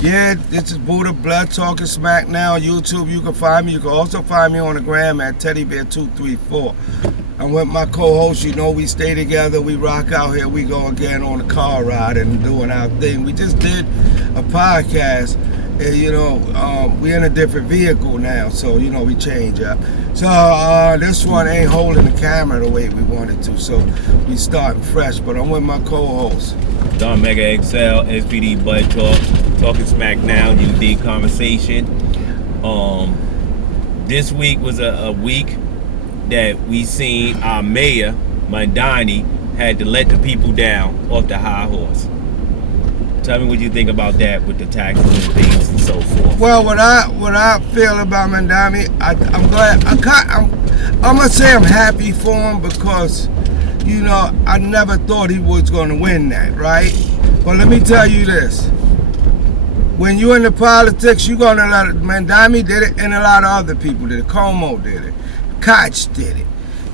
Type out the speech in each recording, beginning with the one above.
Yeah, this is Buddha Blood Talking Smack Now on YouTube. You can find me. You can also find me on the gram at TeddyBear234. I'm with my co-host. You know we stay together. We rock out here. We go again on a car ride and doing our thing. We just did a podcast. And, we in a different vehicle now, so we change up. So this one ain't holding the camera the way we wanted to, so we starting fresh. But I'm with my co-host. Don Mega XL, SPD Bud Talk, Talking Smack Now, UD Conversation. This week was a week that we seen our mayor, Mandani, had to let the people down off the high horse. Tell me what you think about that with the taxes and things and so forth. Well, what I feel about Mandani, I'm glad. I'm gonna say I'm happy for him because I never thought he was going to win that, right? But let me tell you this. When you're in the politics, you're going to let it. Mandani did it, and a lot of other people did it. Como did it. Koch did it.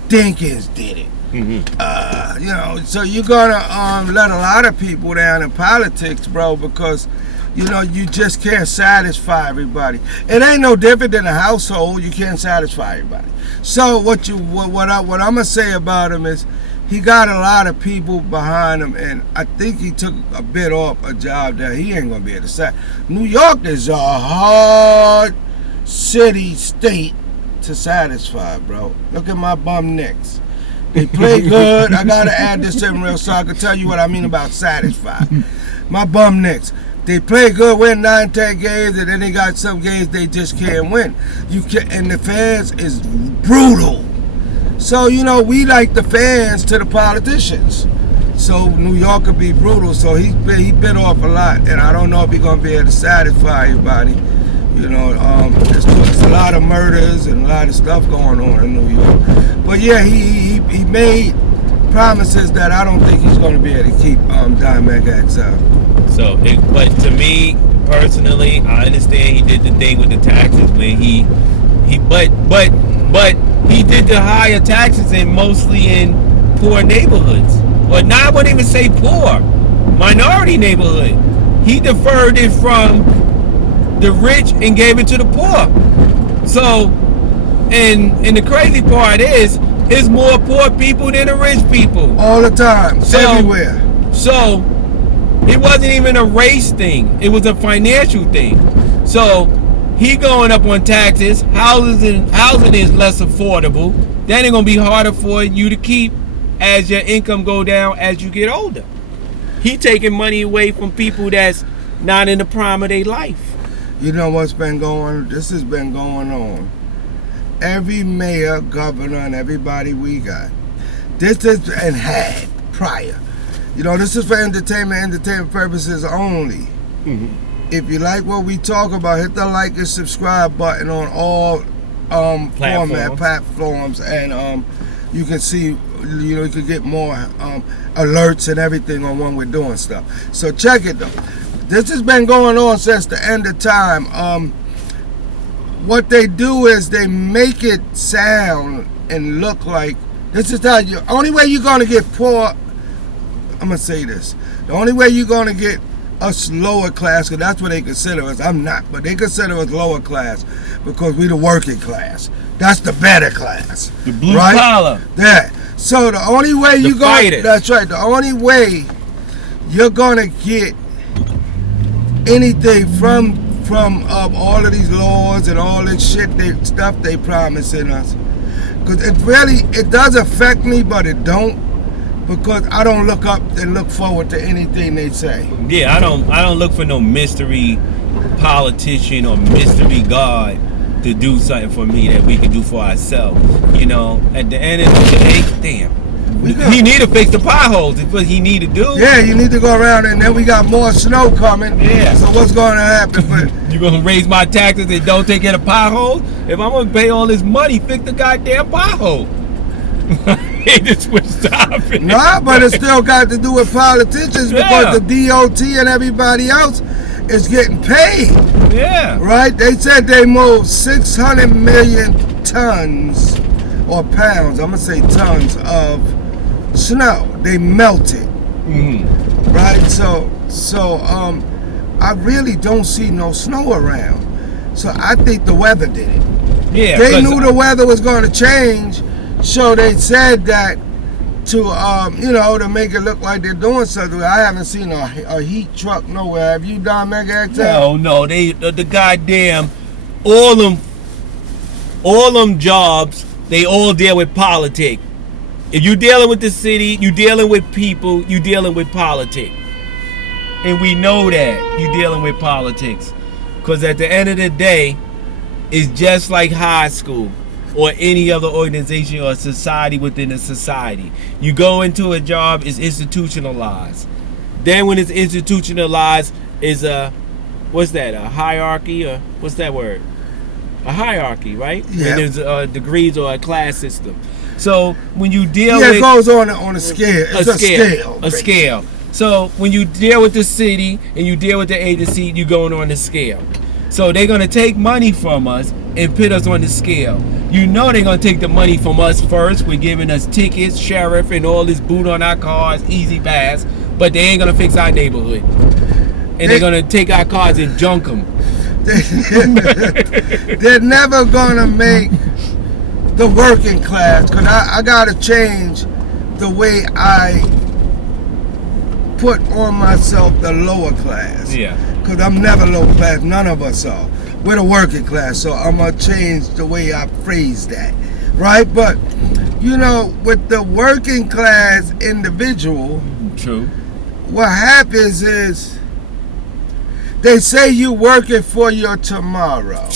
Dinkins did it. Mm-hmm. So you're going to let a lot of people down in politics, bro, because, you just can't satisfy everybody. It ain't no different than a household. You can't satisfy everybody. So what I'm going to say about him is, he got a lot of people behind him, and I think he took a bit off a job that he ain't gonna be able to say. New York is a hard state to satisfy, bro. Look at my bum Knicks. They play good. I gotta add this in real so I can tell you what I mean about satisfy. My bum Knicks. They play good, win 9-10 games, and then they got some games they just can't win. And the fans is brutal. So, we like the fans to the politicians. So New York could be brutal. So he bit off a lot. And I don't know if he's going to be able to satisfy everybody. There's a lot of murders and a lot of stuff going on in New York. But yeah, he made promises that I don't think he's going to be able to keep Don Mega XL. But to me, personally, I understand he did the thing with the taxes where but he did the higher taxes mostly in poor neighborhoods. Or not, I wouldn't even say poor, minority neighborhood. He deferred it from the rich and gave it to the poor. So, and the crazy part is, it's more poor people than the rich people. All the time, everywhere. So, it wasn't even a race thing. It was a financial thing. So, he going up on taxes. Housing is less affordable. Then it's gonna be harder for you to keep as your income go down as you get older. He taking money away from people that's not in the prime of their life. You know what's been going? This has been going on. Every mayor, governor, and everybody we got. This is and had prior. This is for entertainment purposes only. Mm-hmm. If you like what we talk about, hit the like and subscribe button on all platforms, and you can see, you can get more alerts and everything on when we're doing stuff. So check it though. This has been going on since the end of time. What they do is they make it sound and look like this is how you. Only way you're gonna get poor. I'm gonna say this. The only way you're gonna get us lower class, because that's what they consider us. I'm not, but they consider us lower class because we the working class. That's the better class. The blue collar. Yeah. So the only way you're going, that's right. The only way you're gonna get anything from all of these laws and all this stuff they promising us, because it does affect me, but it don't. Because I don't look up and look forward to anything they say. Yeah, I don't look for no mystery politician or mystery God to do something for me that we can do for ourselves. At the end of the day, damn. He need to fix the potholes. It's what he need to do. Yeah, you need to go around, and then we got more snow coming. Yeah. So what's going to happen? You gonna raise my taxes and don't take care of potholes? If I'm gonna pay all this money, fix the goddamn pothole. This was stopping. Nah, but it still got to do with politicians because the DOT and everybody else is getting paid. Yeah. Right? They said they moved 600 million tons or pounds, I'm going to say tons of snow. They melted. Mm-hmm. Right? So I really don't see no snow around. So I think the weather did it. Yeah, They knew the weather was going to change, so they said that to to make it look like they're doing something. I haven't seen a heat truck nowhere. Have you, Don Mega XL? No, they the goddamn all them jobs, they all deal with politics. If you dealing with the city, you dealing with people, you dealing with politics. And we know that you dealing with politics. Because at the end of the day, it's just like high school or any other organization or society within a society. You go into a job, it's institutionalized. Then when it's institutionalized, is what's that? A hierarchy, or what's that word? A hierarchy, right? Yeah. When there's degrees or a class system. So when you deal Yeah, with it goes on a scale. It's a scale. a scale. So when you deal with the city and you deal with the agency, you're going on the scale. So they're gonna take money from us and put us on the scale. You know they're gonna take the money from us first. We're giving us tickets, sheriff, and all this boot on our cars, easy pass. But they ain't gonna fix our neighborhood, and they're gonna take our cars and junk them. They're never gonna make the working class, because I gotta change the way I put on myself the lower class. Yeah. Because I'm never low class, none of us are. We're the working class, so I'm gonna change the way I phrase that, right? But with the working class individual, True. what happens is they say you working for your tomorrow.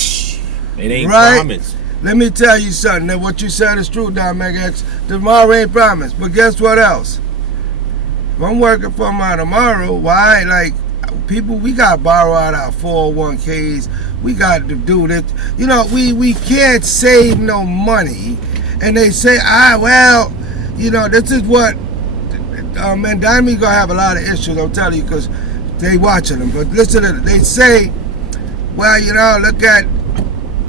It ain't Right? promised. Let me tell you something. That what you said is true, Don Mega X. Tomorrow ain't promised. But guess what else? If I'm working for my tomorrow, why? Like, people, we got to borrow out our 401ks. We got to do this. We can't save no money. And they say, this is what, man, Diamond going to have a lot of issues, I'm telling you, because they watching them. But listen to it. They say, look at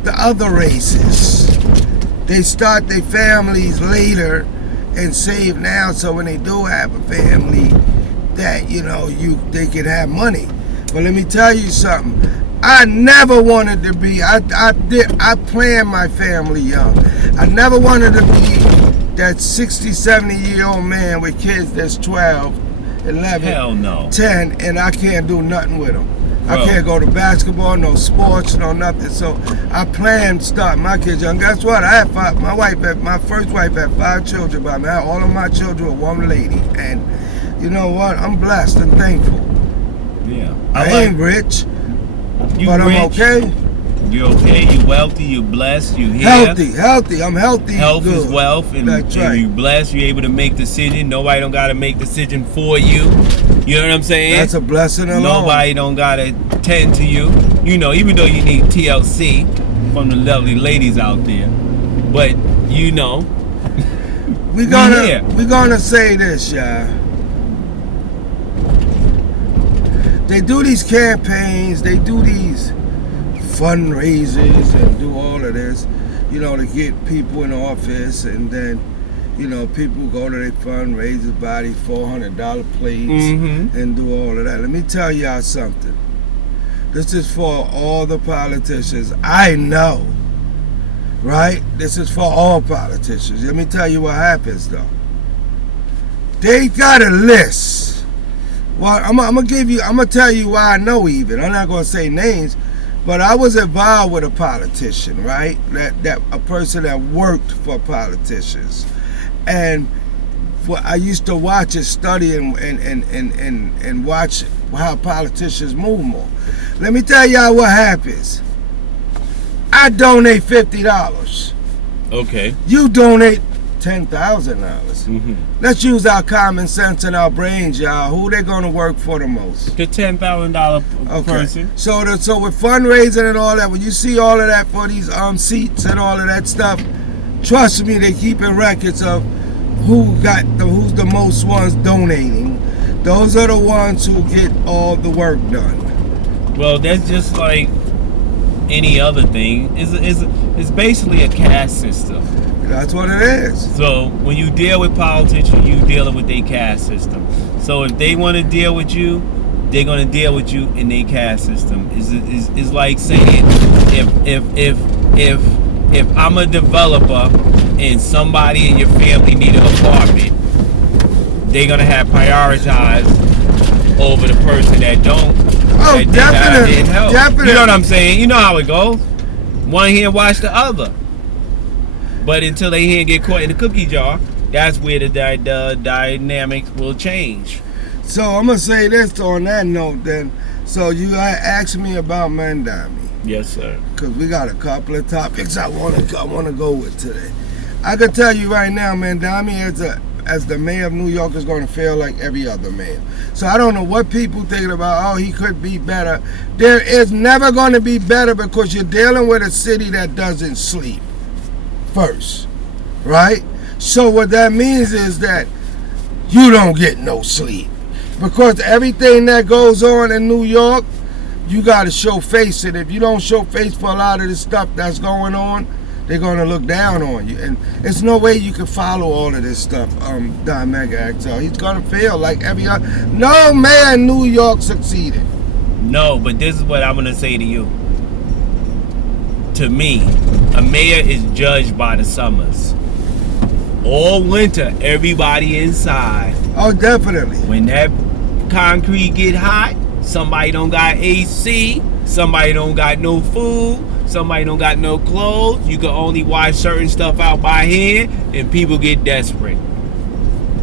the other races. They start their families later and save now, so when they do have a family, that they can have money. But let me tell you something. I never wanted to be. I planned my family young. I never wanted to be that 60, 70-year-old man with kids that's 12, 11, Hell no. 10, and I can't do nothing with them. I Bro. can't go to basketball, no sports, no nothing. So I planned starting my kids young. Guess what? I had five. My first wife had 5 children by me. All of my children were one lady. And you know what? I'm blessed and thankful. Yeah. I ain't rich, You but rich, I'm okay. You're okay. You wealthy. You blessed. You here. Healthy. I'm healthy. Health good. is wealth, and That's right. you blessed. You're able to make decisions. Nobody don't gotta make decision for you. You know what I'm saying? That's a blessing alone. Nobody don't gotta tend to you. Even though you need TLC from the lovely ladies out there, but We're gonna say this, y'all. They do these campaigns, they do these fundraisers and do all of this, to get people in office, and then, people go to their fundraisers, buy these $400 plates and do all of that. Let me tell y'all something. This is for all the politicians. I know, right? This is for all politicians. Let me tell you what happens, though. They got a list. Well, I'm gonna tell you why I know even. I'm not gonna say names, but I was involved with a politician, right? That a person that worked for politicians. And I used to watch and study and watch how politicians move more. Let me tell y'all what happens. I donate $50. okay. You donate $10,000. Mm-hmm. Let's use our common sense and our brains, y'all. Who they gonna work for the most? The $10,000 person. So with fundraising and all that, when you see all of that for these seats and all of that stuff, trust me, they keeping records of who's the most ones donating. Those are the ones who get all the work done. Well, that's just like any other thing. It's basically a caste system. That's what it is. So when you deal with politicians, you dealing with their caste system. So if they want to deal with you, they're gonna deal with you in their caste system. Is like saying if I'm a developer and somebody in your family need an apartment, they're gonna have prioritized over the person that don't. Oh, definitely, definitely. You know what I'm saying? You know how it goes. One hand wash the other. But until they hand get caught in the cookie jar, that's where the dynamics will change. So I'm gonna say this on that note then. So you asked me about Mandami. Yes, sir. Because we got a couple of topics I wanna go with today. I can tell you right now, Mandami as the mayor of New York is going to feel like every other mayor. So I don't know what people thinking about, oh, he could be better. There is never going to be better because you're dealing with a city that doesn't sleep first, right? So what that means is that you don't get no sleep because everything that goes on in New York, you got to show face. And if you don't show face for a lot of the stuff that's going on, they're gonna look down on you, and there's no way you can follow all of this stuff. Don Mega XL, he's gonna feel like every other. No mayor in New York succeeded. No, but this is what I'm gonna say to you. To me, a mayor is judged by the summers. All winter, everybody inside. Oh, definitely. When that concrete get hot, somebody don't got AC, somebody don't got no food. Somebody don't got no clothes. You can only wash certain stuff out by hand, and people get desperate.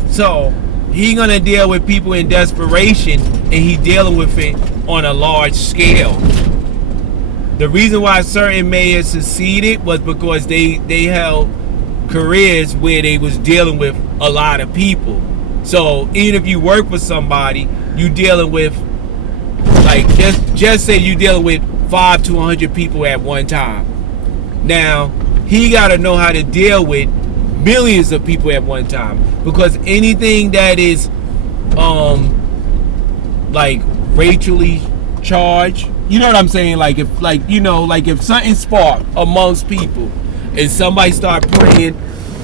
So he gonna deal with people in desperation, and he dealing with it on a large scale. The reason why certain mayors succeeded was because they held careers where they was dealing with a lot of people. So even if you work for somebody, you dealing with like just say you dealing with 5 to 100 people at one time. Now, he got to know how to deal with millions of people at one time, because anything that is like racially charged, you know what I'm saying? Like if something sparked amongst people and somebody start playing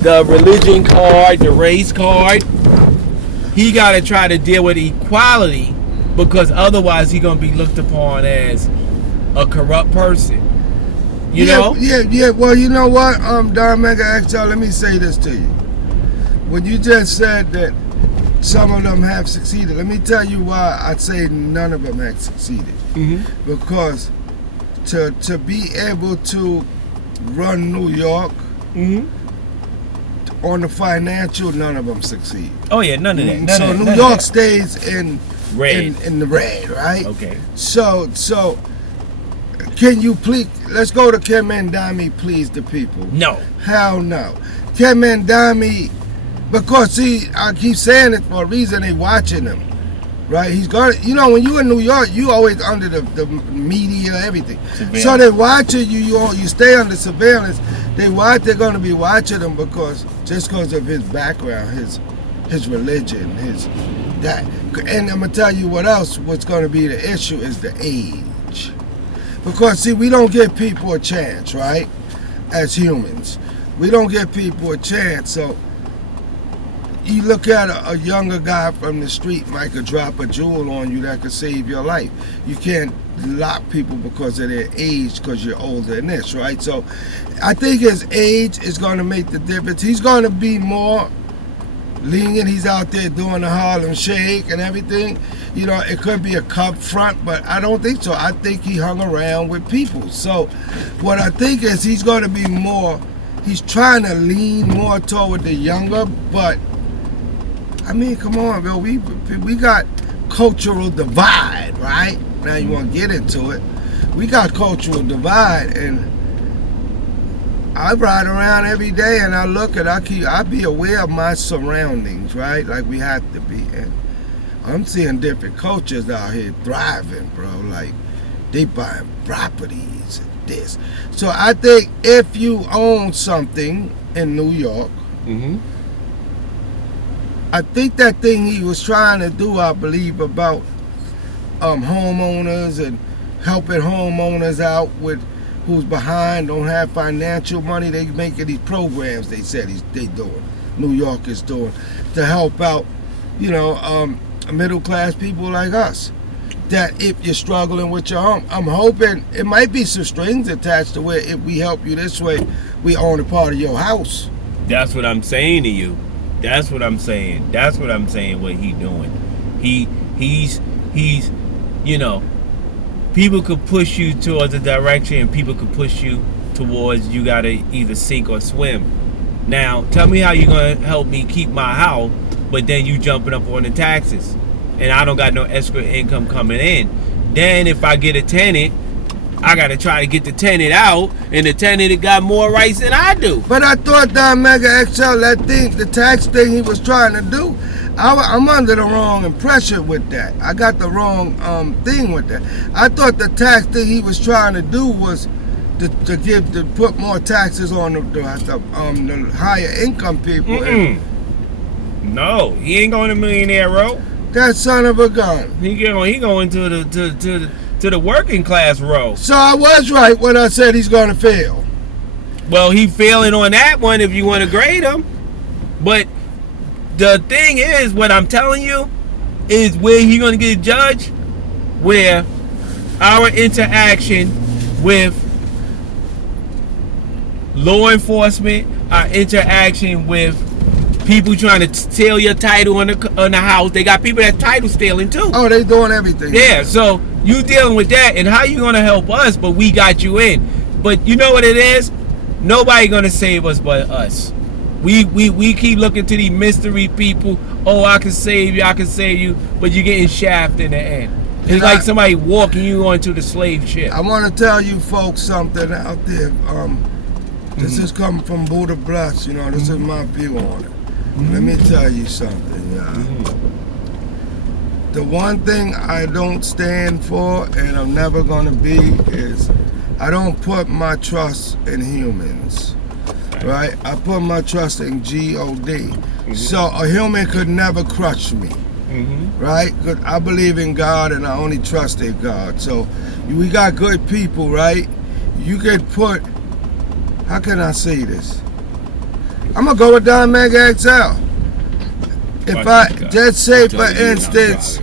the religion card, the race card, he got to try to deal with equality, because otherwise he going to be looked upon as a corrupt person. You know? Yeah. Well, you know what, Don Mega XL, let me say this to you. When you just said that some of them have succeeded, let me tell you why I say none of them have succeeded. Mm-hmm. Because to be able to run New York, mm-hmm, on the financial, none of them succeed. Oh yeah, none of that. So New York stays in red. In the red, right? Okay. So can you please, let's go to Ken Mandami, please, the people. No. Hell no. Ken Mandami, because see, I keep saying it for a reason, they watching him. Right? He's gonna, when you in New York, you always under the media, everything. Surveillance. So they watching you stay under surveillance. They're gonna be watching him because of his background, his religion, that. And I'm gonna tell you what's gonna be the issue is the age. Because see, we don't give people a chance, right? As humans. We don't give people a chance. So you look at a younger guy from the street might could drop a jewel on you that could save your life. You can't lock people because of their age, because you're older than this, right? So I think his age is going to make the difference. He's going to be more lenient. He's out there doing the Harlem Shake and everything. It could be a cub front, but I don't think so. I think he hung around with people. So what I think is he's going to be more, he's trying to lean more toward the younger, but I mean, come on, Bill. We got cultural divide, right? Now you want to get into it. We got cultural divide, and I ride around every day, and I be aware of my surroundings, right? Like we have to be, and I'm seeing different cultures out here thriving, bro. Like they buying properties and this. So I think if you own something in New York. Mm-hmm. I think that thing he was trying to do, I believe, about homeowners and helping homeowners out with who's behind, don't have financial money. They making these programs. They said they doing. New York is doing to help out, middle class people like us. that if you're struggling with your home, I'm hoping it might be some strings attached to where if we help you this way, we own a part of your house. That's what I'm saying to you. That's what I'm saying. That's what I'm saying. What he doing? He's you know, people could push you towards a direction, and people could push you towards you gotta either sink or swim. Now, tell me how you gonna help me keep my house, but then you jumping up on the taxes, and I don't got no extra income coming in. Then if I get a tenant, I gotta try to get the tenant out, and the tenant got more rights than I do. But I thought Don Mega XL, that thing, the tax thing he was trying to do, I'm under the wrong impression with that. I got the wrong thing with that. I thought the tax thing he was trying to do was to put more taxes on the higher income people. No, he ain't going to millionaire row. That son of a gun. He going to the working class row. So I was right when I said he's going to fail. Well, he failing on that one if you want to grade him. But the thing is, what I'm telling you is where he going to get judged, where our interaction with law enforcement, our interaction with people trying to steal your title on the house. They got people that title stealing too. Oh, they doing everything. Yeah, so you dealing with that, and how you going to help us, but we got you in. But you know what it is? Nobody going to save us but us. We keep looking to these mystery people. Oh, I can save you, but you're getting shafted in the end. It's like somebody walking you onto the slave ship. I want to tell you folks something out there. This is coming from Buddha Bless. You know, this is my view on it. Let me tell you something, y'all. The one thing I don't stand for, and I'm never going to be, is I don't put my trust in humans. Right? I put my trust in G-O-D. So a human could never crush me. Right? Because I believe in God and I only trust in God. So we got good people, right? You could put, how can I say this? I'm going to go with Don Mega XL. If let's say for instance,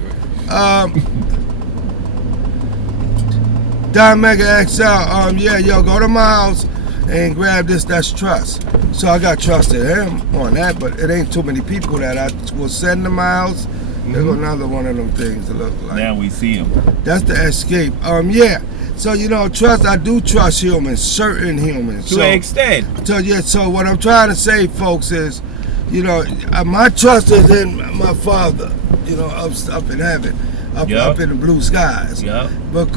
Don Mega XL, go to my house and grab this, that's trust. So I got trust in him on that, but it ain't too many people that I will send to my house. There's another one of them things that look like. Now we see him. That's the escape. So trust. I do trust humans, certain humans. To an extent. So what I'm trying to say, folks, is, my trust is in my Father. Up in heaven, up in the blue skies. Yep. Because